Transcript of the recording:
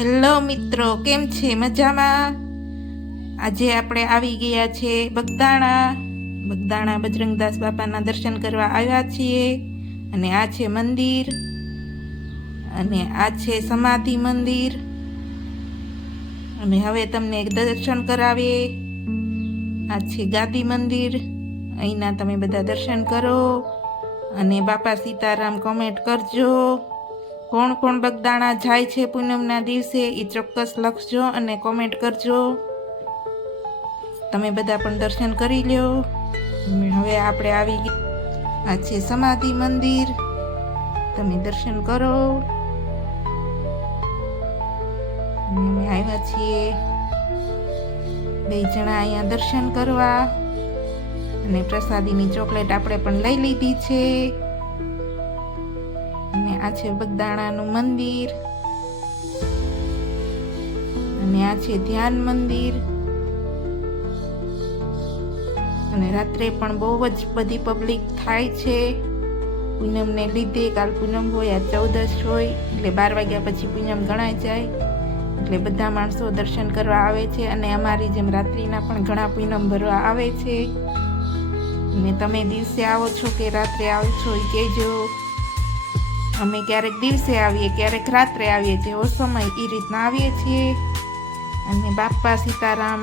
Hello મિત્રો, કેમ છે? મજામાં? આજે આપણે આવી ગયા છે બગદાણા બજરંગદાસ બાપાના દર્શન કરવા આવ્યા છીએ. અને આ છે મંદિર, અને આ છે સમાધિ મંદિર. અને હવે તમને દર્શન કરાવીએ. આ છે ગાદી મંદિર. અહીંના તમે બધા દર્શન કરો અને બાપા સીતારામ કોમેન્ટ કરજો. કોણ કોણ બગદાણા જાય છે પૂનમના દિવસે એ ચોક્કસ લખજો અને કોમેન્ટ કરજો. તમે બધા પણ દર્શન કરી લ્યો. હવે આપણે આવી ગયા. આ છે સમાધિ મંદિર, તમે દર્શન કરો. અમે આવ્યા છીએ 2 જણા અહીંયા દર્શન કરવા. અને પ્રસાદીની ચોકલેટ આપણે પણ લઈ લીધી છે. અને આ છે બગદાણાનું મંદિર, અને આ છે ધ્યાન મંદિર. અને રાત્રે પણ બહુ જ બધી પબ્લિક થાય છે પૂનમને લીધે. કાલ પૂનમ હોય, આ 14 હોય, એટલે 12 વાગ્યા પછી પૂનમ ગણાય જાય. એટલે બધા માણસો દર્શન કરવા આવે છે. અને અમારી જેમ રાત્રિના પણ ઘણા પૂનમ ભરવા આવે છે. અને તમે દિવસે આવો છો કે રાત્રે આવો છો એ કહેજો. અમે ક્યારેક દિવસે આવીએ, ક્યારેક રાત્રે આવીએ, જેવો સમય એ રીતના આવીએ છીએ. અને બાપા સીતારામ